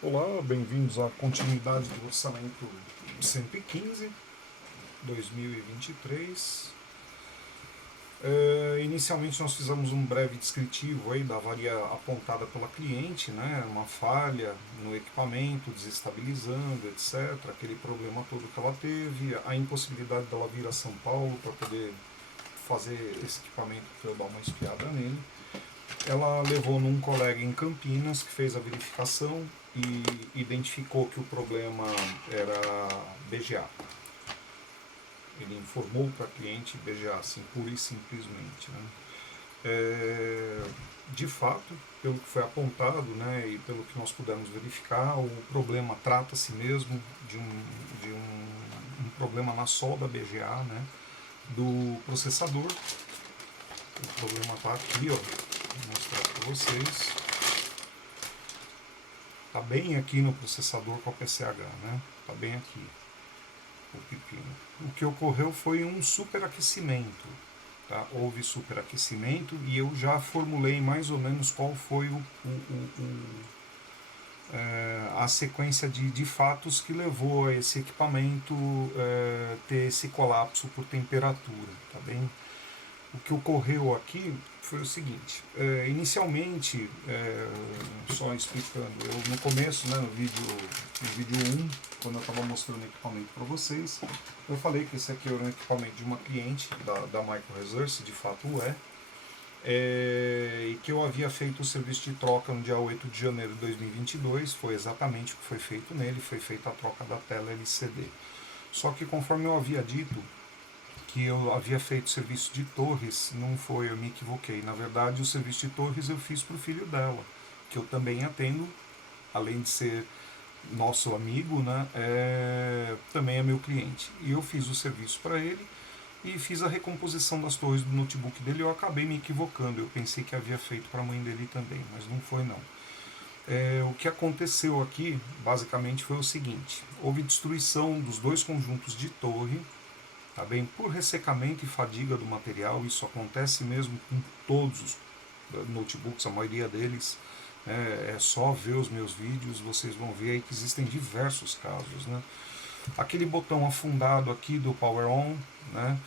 Olá, bem-vindos à continuidade do orçamento 115, 2023. Inicialmente nós fizemos um breve descritivo aí da avaria apontada pela cliente, né? Uma falha no equipamento, desestabilizando, etc. Aquele problema todo que ela teve, a impossibilidade dela vir a São Paulo para poder fazer esse equipamento, para eu dar uma espiada nele. Ela levou num colega em Campinas que fez a verificação e identificou que o problema era BGA. Ele informou para a cliente BGA, assim, pura e simplesmente. Né? De fato, pelo que foi apontado, né, e pelo que nós pudemos verificar, o problema trata-se mesmo de um problema na solda BGA, né, do processador. O problema está aqui, ó, vou mostrar para vocês. Está bem aqui no processador com a PCH, né? Está bem aqui o pepino. O que ocorreu foi um superaquecimento. Tá? Houve superaquecimento e eu já formulei mais ou menos qual foi a sequência de fatos que levou a esse equipamento ter esse colapso por temperatura. Tá bem? O que ocorreu aqui foi o seguinte: inicialmente, só explicando, eu no começo, né, no vídeo 1, quando eu estava mostrando o equipamento para vocês, eu falei que esse aqui era um equipamento de uma cliente da Micro Resource, de fato e que eu havia feito o serviço de troca no dia 8 de janeiro de 2022, foi exatamente o que foi feito nele, foi feita a troca da tela LCD. Só que conforme eu havia dito, que eu havia feito serviço de torres, não foi, eu me equivoquei. Na verdade, o serviço de torres eu fiz para o filho dela, que eu também atendo, além de ser nosso amigo, né, também é meu cliente. E eu fiz o serviço para ele e fiz a recomposição das torres do notebook dele. Eu acabei me equivocando, eu pensei que havia feito para a mãe dele também, mas não foi não. O que aconteceu aqui, basicamente, foi o seguinte: houve destruição dos dois conjuntos de torre. Tá bem? Por ressecamento e fadiga do material, isso acontece mesmo com todos os notebooks, a maioria deles. É só ver os meus vídeos, vocês vão ver aí que existem diversos casos. Né? Aquele botão afundado aqui do Power On, né?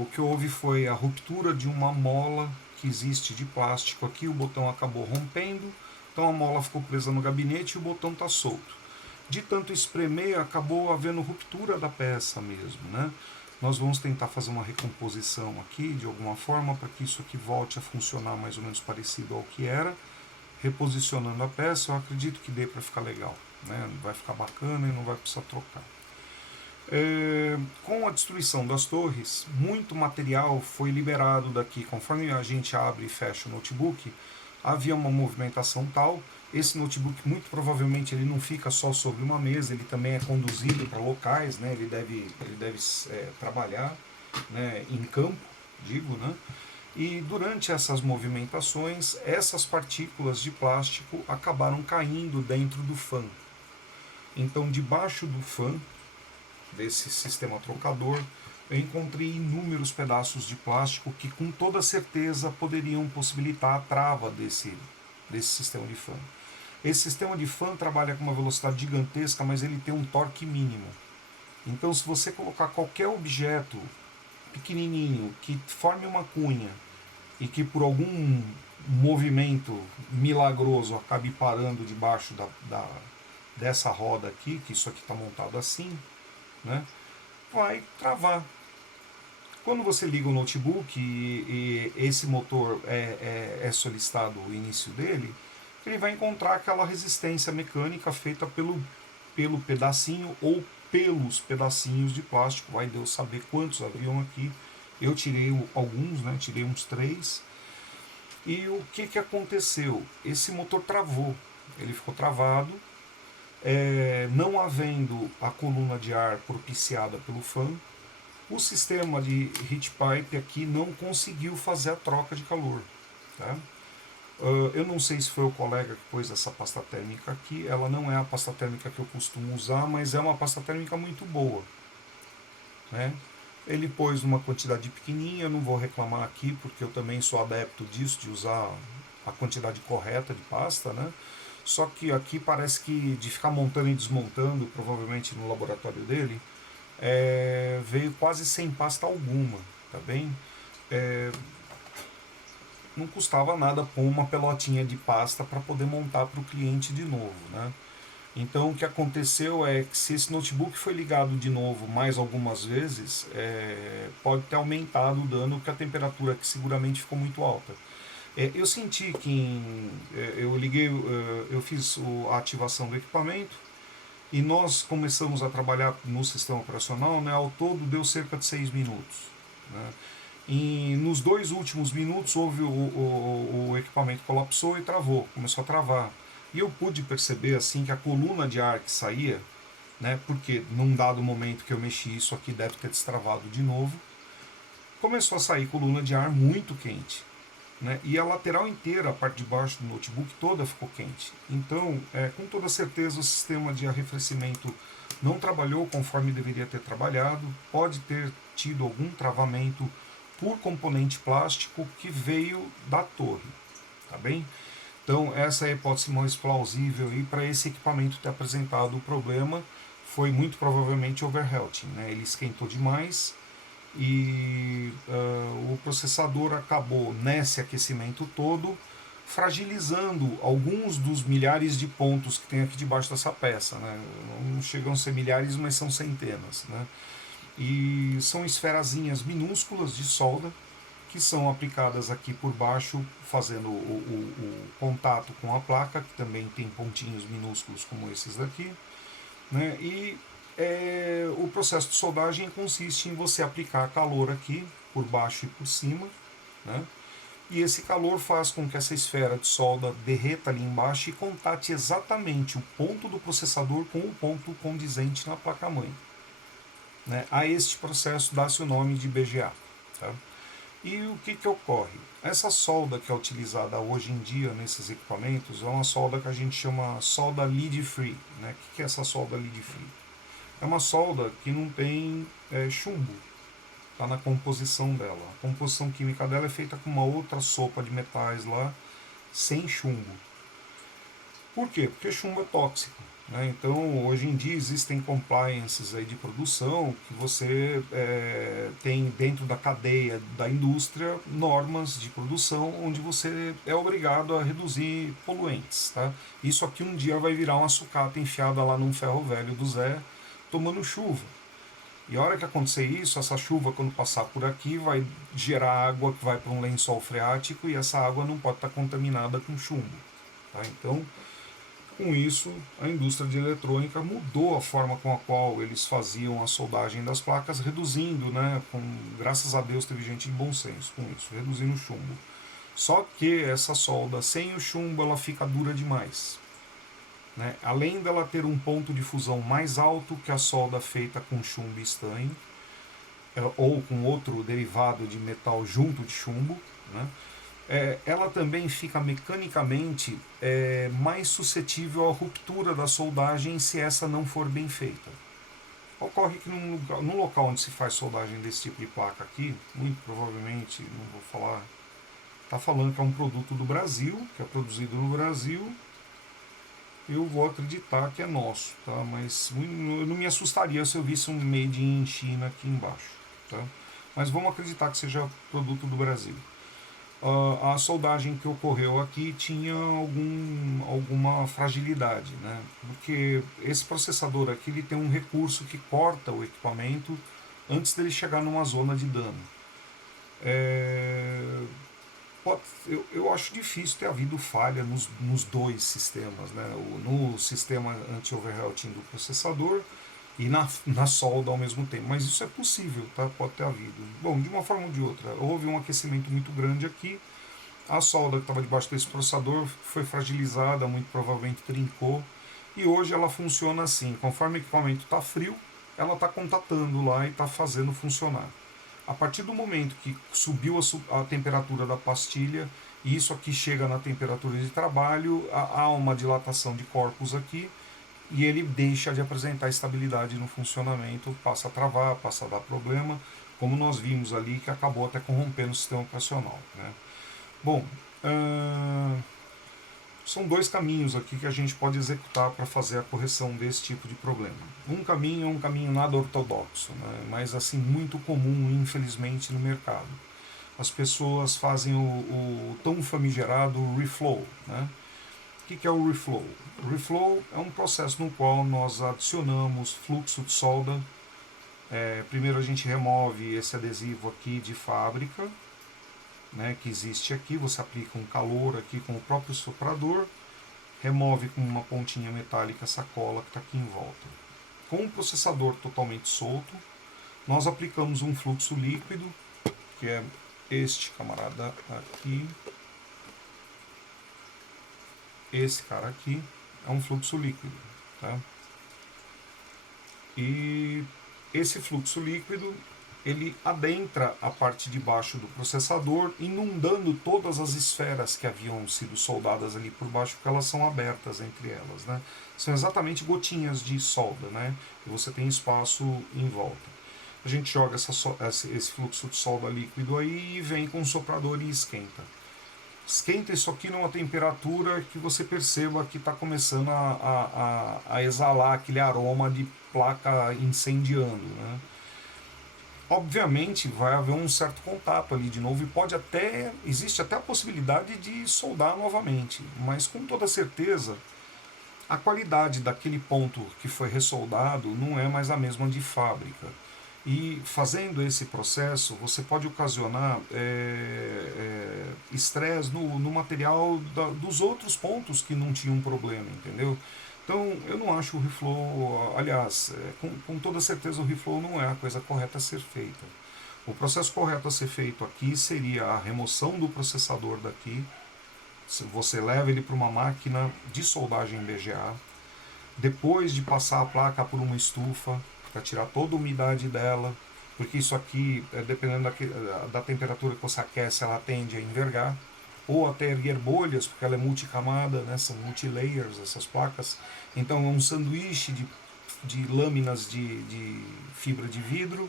O que houve foi a ruptura de uma mola que existe de plástico aqui, o botão acabou rompendo, então a mola ficou presa no gabinete e o botão está solto. De tanto espremer, acabou havendo ruptura da peça mesmo, né? Nós vamos tentar fazer uma recomposição aqui, de alguma forma, para que isso aqui volte a funcionar mais ou menos parecido ao que era. Reposicionando a peça, eu acredito que dê para ficar legal, né? Vai ficar bacana e não vai precisar trocar. Com a destruição das torres, muito material foi liberado daqui. Conforme a gente abre e fecha o notebook, havia uma movimentação tal. Esse notebook, muito provavelmente, ele não fica só sobre uma mesa, ele também é conduzido para locais, né? Ele deve trabalhar, né, em campo, digo, né? E durante essas movimentações, essas partículas de plástico acabaram caindo dentro do fã. Então, debaixo do fã, desse sistema trocador, eu encontrei inúmeros pedaços de plástico que com toda certeza poderiam possibilitar a trava desse sistema de fã. Esse sistema de fã trabalha com uma velocidade gigantesca, mas ele tem um torque mínimo. Então, se você colocar qualquer objeto pequenininho que forme uma cunha e que por algum movimento milagroso acabe parando debaixo dessa roda aqui, que isso aqui está montado assim, né, vai travar. Quando você liga o notebook e esse motor é solicitado o início dele, ele vai encontrar aquela resistência mecânica feita pelo pedacinho ou pelos pedacinhos de plástico. Vai Deus saber quantos haviam aqui. Eu tirei alguns, né? Tirei uns 3. E o que aconteceu? Esse motor travou. Ele ficou travado, não havendo a coluna de ar propiciada pelo fã. O sistema de heat pipe aqui não conseguiu fazer a troca de calor. Tá? Eu não sei se foi o colega que pôs essa pasta térmica aqui. Ela não é a pasta térmica que eu costumo usar, mas é uma pasta térmica muito boa. Né? Ele pôs numa quantidade pequenininha, eu não vou reclamar aqui, porque eu também sou adepto disso, de usar a quantidade correta de pasta. Né? só que aqui parece que de ficar montando e desmontando, provavelmente no laboratório dele, veio quase sem pasta alguma, tá bem? Não custava nada pôr uma pelotinha de pasta para poder montar para o cliente de novo, né? Então o que aconteceu é que se esse notebook foi ligado de novo mais algumas vezes, pode ter aumentado o dano, porque a temperatura aqui seguramente ficou muito alta. Eu senti que eu liguei, eu fiz a ativação do equipamento e nós começamos a trabalhar no sistema operacional, né, ao todo deu cerca de 6 minutos. Né? E nos 2 últimos minutos houve o equipamento colapsou e travou, começou a travar. E eu pude perceber assim que a coluna de ar que saía, né, porque num dado momento que eu mexi isso aqui deve ter destravado de novo, começou a sair coluna de ar muito quente. Né? E a lateral inteira, a parte de baixo do notebook toda ficou quente. Então, com toda certeza, o sistema de arrefecimento não trabalhou conforme deveria ter trabalhado, pode ter tido algum travamento por componente plástico que veio da torre, tá bem? Então, essa é a hipótese mais plausível aí para esse equipamento ter apresentado o problema. Foi muito provavelmente overheating, né? Ele esquentou demais e o processador acabou nesse aquecimento todo fragilizando alguns dos milhares de pontos que tem aqui debaixo dessa peça, né? Não chegam a ser milhares, mas são centenas, né? E são esferazinhas minúsculas de solda que são aplicadas aqui por baixo, fazendo o contato com a placa, que também tem pontinhos minúsculos como esses daqui, né? E o processo de soldagem consiste em você aplicar calor aqui, por baixo e por cima, né? E esse calor faz com que essa esfera de solda derreta ali embaixo e contate exatamente o ponto do processador com o ponto condizente na placa-mãe. Né? A este processo dá-se o nome de BGA. Tá? E o que ocorre? Essa solda que é utilizada hoje em dia nesses equipamentos é uma solda que a gente chama solda lead-free. Né? O que é essa solda lead-free? É uma solda que não tem chumbo, está na composição dela. A composição química dela é feita com uma outra sopa de metais lá, sem chumbo. Por quê? Porque chumbo é tóxico. Né? Então, hoje em dia existem compliances aí de produção que você tem dentro da cadeia da indústria normas de produção onde você é obrigado a reduzir poluentes. Tá? Isso aqui um dia vai virar uma sucata enfiada lá num ferro velho do Zé tomando chuva. E a hora que acontecer isso, essa chuva, quando passar por aqui, vai gerar água que vai para um lençol freático e essa água não pode estar contaminada com chumbo. Tá? Então, com isso, a indústria de eletrônica mudou a forma com a qual eles faziam a soldagem das placas, reduzindo, né? Graças a Deus teve gente de bom senso com isso, reduzindo o chumbo. Só que essa solda sem o chumbo ela fica dura demais. Né? Além dela ter um ponto de fusão mais alto que a solda feita com chumbo e estanho, ou com outro derivado de metal junto de chumbo, né? Ela também fica mecanicamente mais suscetível à ruptura da soldagem se essa não for bem feita. Ocorre que no local onde se faz soldagem desse tipo de placa aqui, muito provavelmente, não vou falar, está falando que é um produto do Brasil, que é produzido no Brasil, eu vou acreditar que é nosso, tá? Mas eu não me assustaria se eu visse um made in China aqui embaixo, tá? Mas vamos acreditar que seja produto do Brasil. A soldagem que ocorreu aqui tinha alguma fragilidade, né? Porque esse processador aqui ele tem um recurso que corta o equipamento antes dele chegar numa zona de dano. Eu acho difícil ter havido falha nos dois sistemas, né? No sistema anti-overheating do processador e na solda ao mesmo tempo. Mas isso é possível, tá? Pode ter havido. Bom, de uma forma ou de outra, houve um aquecimento muito grande aqui. A solda que estava debaixo desse processador foi fragilizada, muito provavelmente trincou. E hoje ela funciona assim: conforme o equipamento está frio, ela está contatando lá e está fazendo funcionar. A partir do momento que subiu a temperatura da pastilha, e isso aqui chega na temperatura de trabalho, há uma dilatação de corpos aqui, e ele deixa de apresentar estabilidade no funcionamento, passa a travar, passa a dar problema, como nós vimos ali, que acabou até corrompendo o sistema operacional. Né? Bom, São dois caminhos aqui que a gente pode executar para fazer a correção desse tipo de problema. Um caminho é um caminho nada ortodoxo, né, mas assim muito comum, infelizmente, no mercado. As pessoas fazem o tão famigerado reflow. Né? O que é o reflow? O reflow é um processo no qual nós adicionamos fluxo de solda. Primeiro a gente remove esse adesivo aqui de fábrica, né, que existe aqui, você aplica um calor aqui com o próprio soprador, remove com uma pontinha metálica essa cola que está aqui em volta. Com o processador totalmente solto, nós aplicamos um fluxo líquido, que é este camarada aqui. Esse cara aqui é um fluxo líquido. Tá? E esse fluxo líquido ele adentra a parte de baixo do processador, inundando todas as esferas que haviam sido soldadas ali por baixo, porque elas são abertas entre elas. Né? São exatamente gotinhas de solda, né? E você tem espaço em volta. A gente joga esse fluxo de solda líquido aí e vem com o soprador e esquenta. Esquenta isso aqui numa temperatura que você perceba que está começando a exalar aquele aroma de placa incendiando. Né? Obviamente vai haver um certo contato ali de novo e existe até a possibilidade de soldar novamente, mas com toda certeza a qualidade daquele ponto que foi ressoldado não é mais a mesma de fábrica. E fazendo esse processo, você pode ocasionar estresse no material dos outros pontos que não tinham problema, entendeu? Então, eu não acho o reflow, aliás, com toda certeza o reflow não é a coisa correta a ser feita. O processo correto a ser feito aqui seria a remoção do processador daqui, você leva ele para uma máquina de soldagem BGA, depois de passar a placa por uma estufa, para tirar toda a umidade dela, porque isso aqui, dependendo da temperatura que você aquece, ela tende a envergar, ou até erguer bolhas, porque ela é multicamada, né, são multilayers essas placas, então é um sanduíche de lâminas de fibra de vidro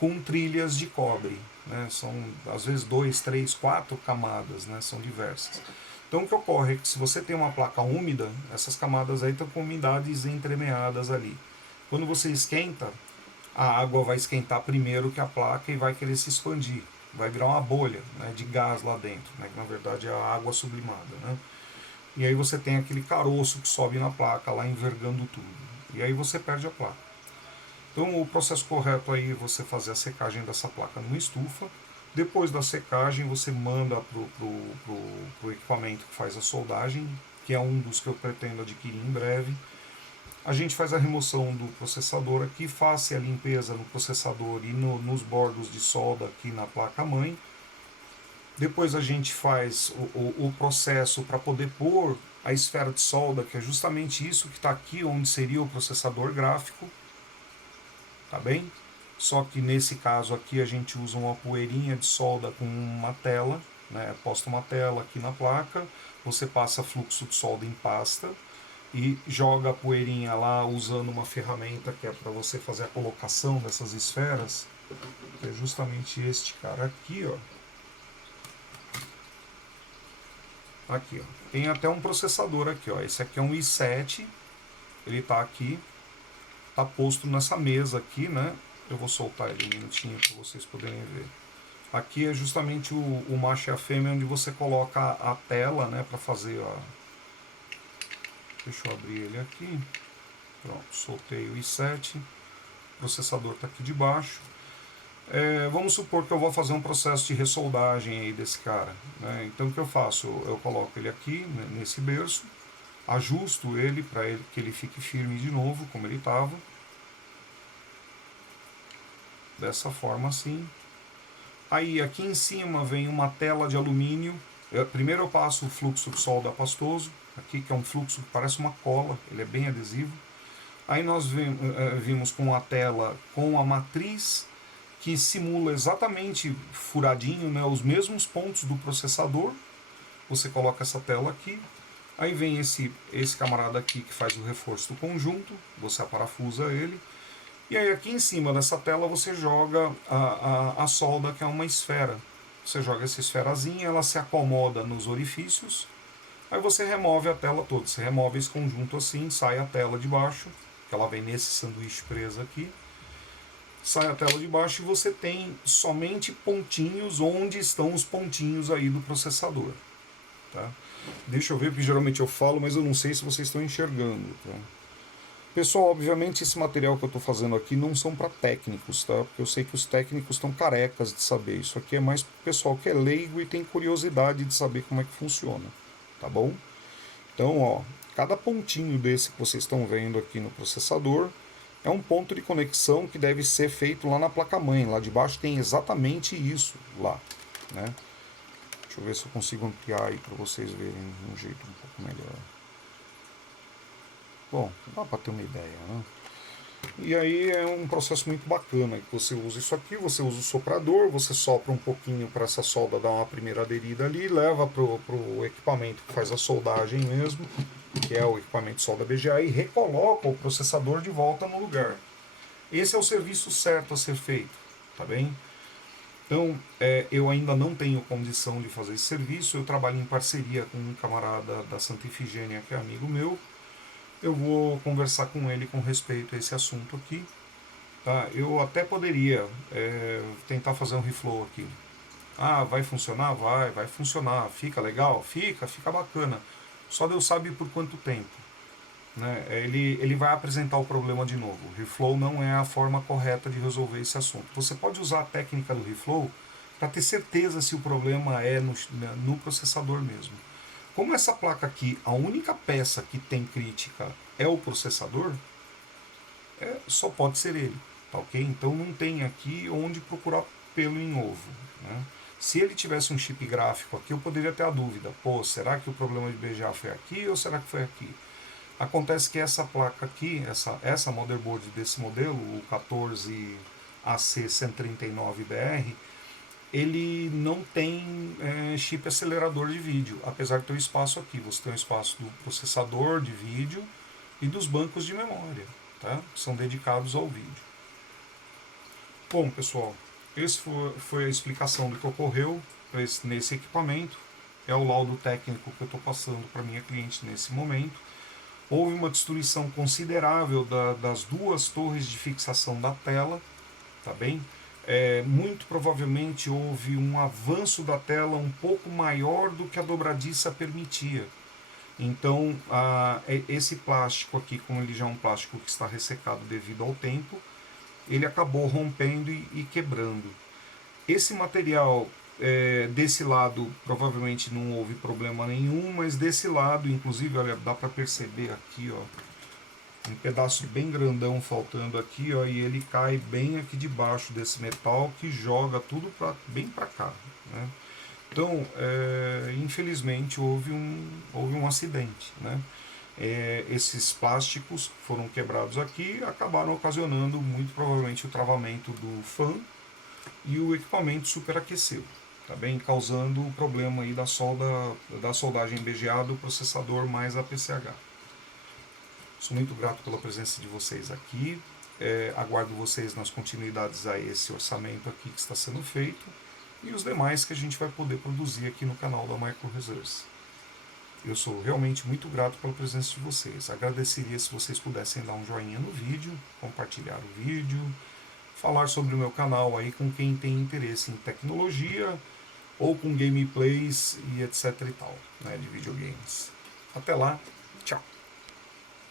com trilhas de cobre, né, são às vezes 2, 3, 4 camadas, né, são diversas. Então o que ocorre é que se você tem uma placa úmida, essas camadas aí estão com umidades entremeadas ali. Quando você esquenta, a água vai esquentar primeiro que a placa e vai querer se expandir. Vai virar uma bolha, né, de gás lá dentro, né, que na verdade é a água sublimada. Né? E aí você tem aquele caroço que sobe na placa lá envergando tudo. E aí você perde a placa. Então o processo correto aí é você fazer a secagem dessa placa numa estufa. Depois da secagem você manda pro equipamento que faz a soldagem, que é um dos que eu pretendo adquirir em breve. A gente faz a remoção do processador aqui, faz a limpeza no processador e nos bordos de solda aqui na placa-mãe. Depois a gente faz o processo para poder pôr a esfera de solda, que é justamente isso que está aqui, onde seria o processador gráfico. Tá bem? Só que nesse caso aqui a gente usa uma poeirinha de solda com uma tela, né? Posta uma tela aqui na placa, você passa fluxo de solda em pasta e joga a poeirinha lá usando uma ferramenta que é para você fazer a colocação dessas esferas, que é justamente este cara aqui, ó. Aqui, ó. Tem até um processador aqui, ó. Esse aqui é um i7, ele tá aqui, tá posto nessa mesa aqui, né? Eu vou soltar ele um minutinho para vocês poderem ver. Aqui é justamente o macho e a fêmea, onde você coloca a tela, né, para fazer a... Deixa eu abrir ele aqui. Pronto, soltei o i7. O processador está aqui debaixo. Vamos supor que eu vou fazer um processo de ressoldagem aí desse cara. Né? Então o que eu faço? Eu coloco ele aqui, né, nesse berço, ajusto ele para que ele fique firme de novo, como ele estava. Dessa forma assim. Aí aqui em cima vem uma tela de alumínio. Primeiro eu passo o fluxo de solda pastoso, aqui que é um fluxo que parece uma cola, ele é bem adesivo. Aí nós vimos com a tela com a matriz, que simula exatamente furadinho, né, os mesmos pontos do processador. Você coloca essa tela aqui. Aí vem esse camarada aqui que faz o reforço do conjunto, você aparafusa ele. E aí aqui em cima dessa tela você joga a solda, que é uma esfera. Você joga essa esferazinha, ela se acomoda nos orifícios. Aí você remove a tela toda, você remove esse conjunto assim, sai a tela de baixo, que ela vem nesse sanduíche preso aqui, sai a tela de baixo e você tem somente pontinhos onde estão os pontinhos aí do processador. Tá? Deixa eu ver, porque geralmente eu falo, mas eu não sei se vocês estão enxergando. Tá? Pessoal, obviamente esse material que eu estou fazendo aqui não são para técnicos, tá? Porque eu sei que os técnicos estão carecas de saber. Isso aqui é mais para o pessoal que é leigo e tem curiosidade de saber como é que funciona, tá bom? Então, ó, cada pontinho desse que vocês estão vendo aqui no processador é um ponto de conexão que deve ser feito lá na placa-mãe. Lá de baixo tem exatamente isso lá, né? Deixa eu ver se eu consigo ampliar aí para vocês verem de um jeito um pouco melhor. Bom, dá para ter uma ideia, né? E aí é um processo muito bacana, que você usa isso aqui, você usa o soprador, você sopra um pouquinho para essa solda dar uma primeira aderida ali, leva pro equipamento que faz a soldagem mesmo, que é o equipamento solda BGA, e recoloca o processador de volta no lugar. Esse é o serviço certo a ser feito, tá bem? Então, eu ainda não tenho condição de fazer esse serviço, eu trabalho em parceria com um camarada da Santa Ifigênia, que é amigo meu. Eu vou conversar com ele com respeito a esse assunto aqui. Tá? Eu até poderia tentar fazer um reflow aqui. Ah, vai funcionar? Vai funcionar. Fica legal? Fica bacana. Só Deus sabe por quanto tempo. Né? Ele vai apresentar o problema de novo. O reflow não é a forma correta de resolver esse assunto. Você pode usar a técnica do reflow para ter certeza se o problema é no processador mesmo. Como essa placa aqui, a única peça que tem crítica é o processador, só pode ser ele, tá ok? Então não tem aqui onde procurar pelo em ovo, né? Se ele tivesse um chip gráfico aqui, eu poderia ter a dúvida, pô, será que o problema de BGA foi aqui ou será que foi aqui? Acontece que essa placa aqui, essa motherboard desse modelo, o 14AC139BR, ele não tem chip acelerador de vídeo, apesar de ter um espaço aqui. Você tem um espaço do processador de vídeo e dos bancos de memória, tá? Que são dedicados ao vídeo. Bom, pessoal, essa foi a explicação do que ocorreu nesse equipamento. É o laudo técnico que eu estou passando para minha cliente nesse momento. Houve uma destruição considerável das duas torres de fixação da tela, tá bem? Muito provavelmente houve um avanço da tela um pouco maior do que a dobradiça permitia. Então, esse plástico aqui, como ele já é um plástico que está ressecado devido ao tempo, ele acabou rompendo e quebrando. Esse material, desse lado, provavelmente não houve problema nenhum, mas desse lado, inclusive, olha, dá para perceber aqui, ó, um pedaço bem grandão faltando aqui, ó, e ele cai bem aqui debaixo desse metal que joga tudo bem para cá, né? Então, infelizmente houve um acidente, né? Esses plásticos foram quebrados aqui e acabaram ocasionando muito provavelmente o travamento do fan e o equipamento superaqueceu, tá bem? Causando o problema aí da soldagem BGA do processador mais a PCH. Sou muito grato pela presença de vocês aqui. Aguardo vocês nas continuidades a esse orçamento aqui que está sendo feito e os demais que a gente vai poder produzir aqui no canal da Micro Resource. Eu sou realmente muito grato pela presença de vocês. Agradeceria se vocês pudessem dar um joinha no vídeo, compartilhar o vídeo, falar sobre o meu canal aí com quem tem interesse em tecnologia ou com gameplays e etc e tal, né, de videogames. Até lá!